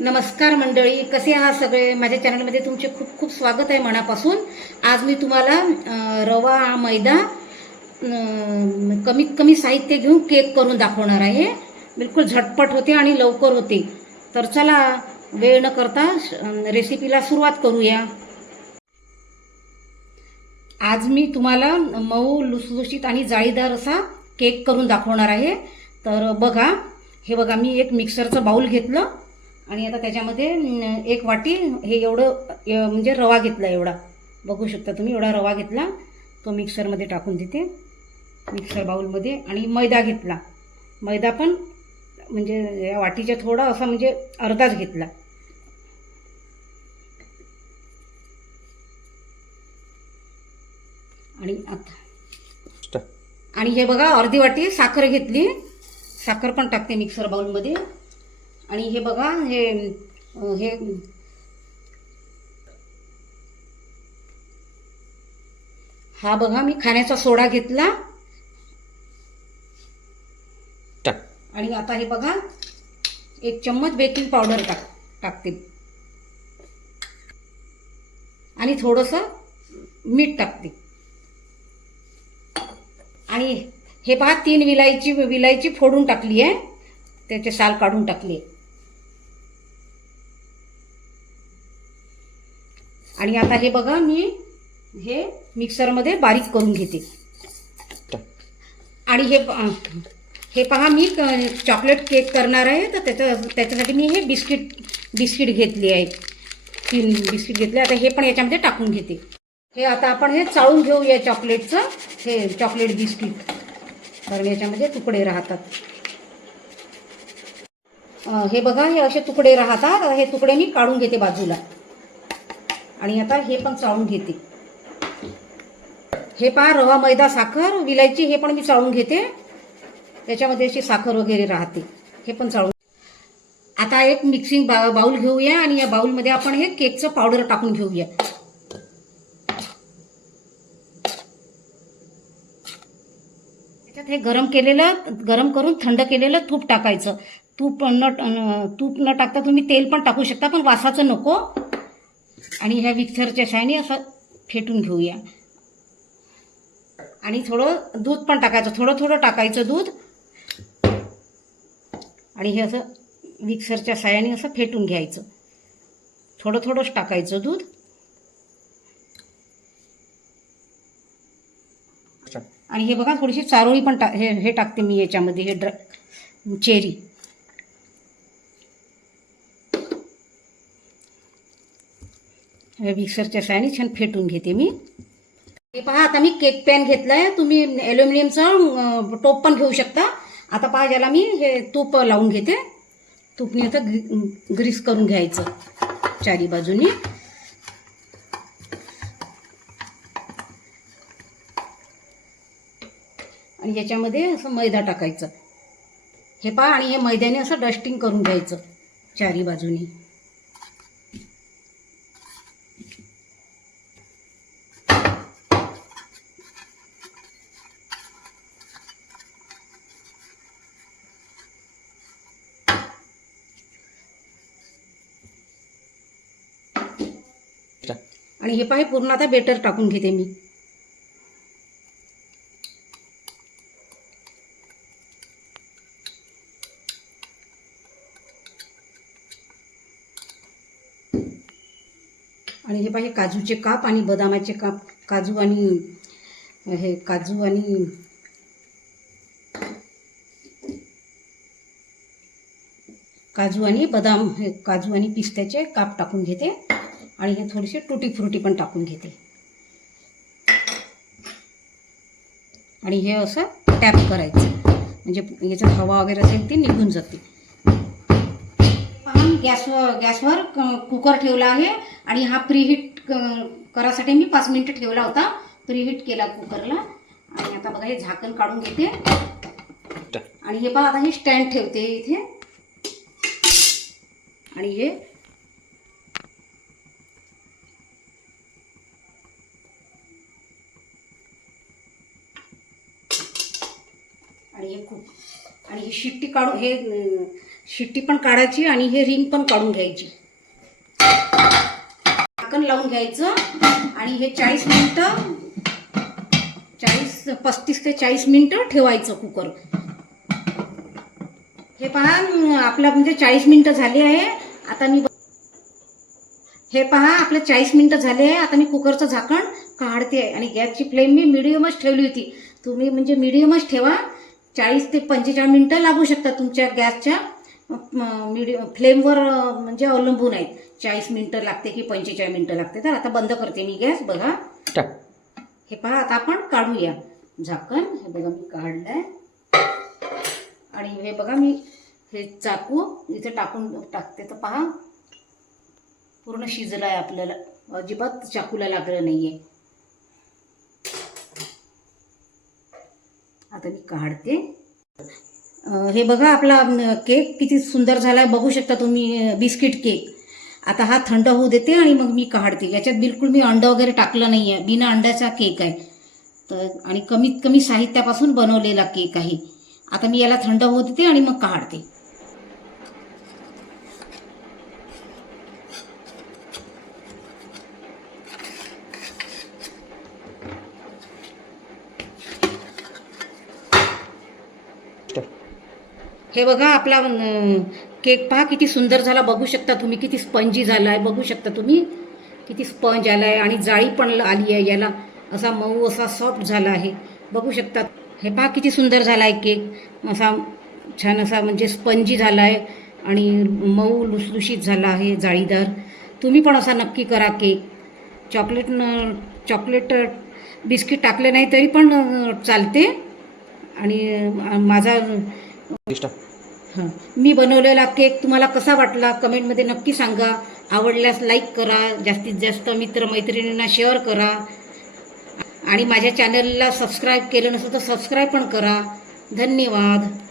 नमस्कार मंडळी कसे आहात सगळे? माझ्या चॅनलमध्ये तुमचे खूप खूप स्वागत आहे मनापासून. आज मी तुम्हाला रवा मैदा कमीत कमी साहित्य घेऊन केक करून दाखवणार आहे. बिलकुल झटपट होते आणि लवकर होते. तर चला वेळ न करता रेसिपीला सुरुवात करूया. आज मी तुम्हाला मऊ लुसलुशीत आणि जाळीदार असा केक करून दाखवणार आहे. तर बघा हे बघा मी एक मिक्सरचं बाऊल घेतलं. आणि आता त्याच्यामध्ये एक वाटी हे एवढं म्हणजे रवा घेतला एवढा. बघू शकता तुम्ही एवढा रवा घेतला. तो मिक्सरमध्ये टाकून देते. मिक्सर बाऊलमध्ये आणि मैदा घेतला. मैदा पण म्हणजे या वाटीच्या थोडा असा म्हणजे अर्धाच घेतला. आणि आता. आणि हे बघा अर्धी वाटी साखर घेतली. साखर पण टाकते मिक्सर बाउलमध्ये. आणि हे बघा हे हे हा बघा मी खाण्याचा सोडा घेतला. टाक. आणि आता हे बघा एक चम्मच बेकिंग पावडर टाक टाकते. आणि थोडंसं मीठ टाकते. आणि हे पहा तीन विलायची विलायची फोडून टाकली आहे. त्याचे साल काढून टाकली आणि आता हे बघा मी हे मिक्सरमध्ये बारीक करून घेते. आणि हे हे पहा मी चॉकलेट केक करणार आहे तर त्याच्या त्याच्यासाठी मी हे बिस्किट बिस्किट घेतली आहे. तीन बिस्किट घेतले आता हे पण याच्यामध्ये टाकून घेते. हे आता आपण हे चाळून घेऊया चॉकलेटचं हे चॉकलेट बिस्किट कारण याच्यामध्ये तुकडे राहतात. हे बघा हे असे तुकडे राहतात हे तुकडे मी काढून घेते बाजूला. आणि आता हे पण चाळून घेते. हे पहा रवा मैदा साखर विलायची हे पण मी चाळून घेते. त्याच्यामध्ये अशी साखर वगैरे राहते. हे पण चाळून आता एक मिक्सिंग बा बाऊल घेऊया आणि या बाऊलमध्ये आपण हे केकचं पावडर टाकून घेऊया. त्याच्यात हे गरम केलेलं गरम करून थंड केलेलं तूप टाकायचं. तूप न न- तूप न टाकता तुम्ही तेल पण टाकू शकता पण वासाचं नको. आणि ह्या विक्सरच्या साहाय्याने असं फेटून घेऊया. आणि थोडं दूध पण टाकायचं थोडं थोडं टाकायचं दूध. आणि हे असं मिक्सरच्या साह्याने असं फेटून घ्यायचं. थोडं थोडंच टाकायचं दूध. आणि हे बघा थोडीशी चारोळी पण टा हे हे टाकते मी याच्यामध्ये हे ड्र चेरी. मिक्सरच्या साह्याने छान फेटून घेते मी. हे पहा आता मी केक पॅन घेतलाय. तुम्ही ॲल्युमिनियमचं टोप पण घेऊ शकता. आता पहा ज्याला मी हे तूप लावून घेते. तूपने आता ग्री ग्रीस करून घ्यायचं चारी बाजूनी. आणि याच्यामध्ये असं मैदा टाकायचं. हे पहा आणि हे मैद्याने असं डस्टिंग करून घ्यायचं चारी बाजूनी. आणि हे पहा पूर्ण आता बेटर टाकून घेते मी. आणि हे पाहिजे काजूचे काप आणि बदामाचे काप काजू आणि हे काजू आणि काजू आणि बदाम हे काजू आणि पिस्त्याचे काप टाकून घेते. आणि हे थोडीशी टुटी फ्रुटी पण टाकून घेते. आणि हे असं टॅप करायचं. म्हणजे याच्यात हवा वगैरे असेल ती निघून जाते. गॅसवर गॅसवर कुकर ठेवला आहे आणि हा प्रीहीट करासाठी मी पाच मिनिटं ठेवला होता. प्रीहीट केला कुकरला. आणि आता बघा हे झाकण काढून घेते. आणि हे पहा आता हे स्टँड ठेवते इथे. आणि हे आणि हे खूप. आणि ही शिट्टी काढून हे शिट्टी पण काढायची आणि हे रिंग पण काढून घ्यायची. झाकण लावून घ्यायचं आणि हे चाळीस मिनटं चाळीस पस्तीस ते चाळीस मिनटं ठेवायचं कुकर. हे पहा आपलं म्हणजे चाळीस मिनटं झाली आहे. आता मी हे पहा आपलं चाळीस मिनटं झाले आहे. आता मी कुकरचं झाकण काढते आहे आणि गॅसची फ्लेम मी मिडियमच ठेवली होती. तुम्ही म्हणजे मिडियमच ठेवा. चाळीस ते पंचेचाळीस मिनटं लागू शकतात तुमच्या गॅसच्या मिडियम फ्लेमवर म्हणजे अवलंबून आहेत. चाळीस मिनटं लागते की पंचेचाळीस मिनटं लागते. तर आता बंद करते मी गॅस बघा. हे पहा आता आपण काढूया. झाकण हे बघा मी काढलंय. आणि हे बघा मी हे चाकू इथे टाकून टाकते. तर पहा पूर्ण शिजलं आहे आपल्याला. अजिबात चाकूला लागलं नाही आहे आता मी काढते हे बघा आपला केक किती सुंदर झाला आहे बघू शकता तुम्ही बिस्किट केक. आता हा थंड होऊ देते आणि मग मी काढते. याच्यात बिलकुल मी अंडं वगैरे टाकलं नाही आहे बिना अंड्याचा केक आहे. तर आणि कमीत कमी साहित्यापासून बनवलेला केक आहे. आता मी याला थंड होऊ देते आणि मग काढते. हे बघा आपला केक पहा किती सुंदर झाला. बघू शकता तुम्ही किती स्पंजी झाला आहे बघू शकता तुम्ही किती स्पंज आला आहे आणि जाळी पण आली आहे याला. असा मऊ असा सॉफ्ट झाला आहे. बघू शकता. हे पहा किती सुंदर झाला आहे केक. असा छान असा म्हणजे स्पंजी झाला आहे आणि मऊ लुसलुशीत झाला आहे जाळीदार. तुम्ही पण असा नक्की करा केक. चॉकलेट न चॉकलेट बिस्किट टाकले नाही तरी पण चालते. आणि माझा हं. मी बनवलेला केक तुम्हाला कसा वाटला कमेंटमध्ये नक्की सांगा. आवडल्यास लाईक करा जास्तीत जास्त मित्रमैत्रिणींना शेअर करा. आणि माझ्या चॅनलला सबस्क्राईब केलं नसेल तर सबस्क्राईब पण करा. धन्यवाद.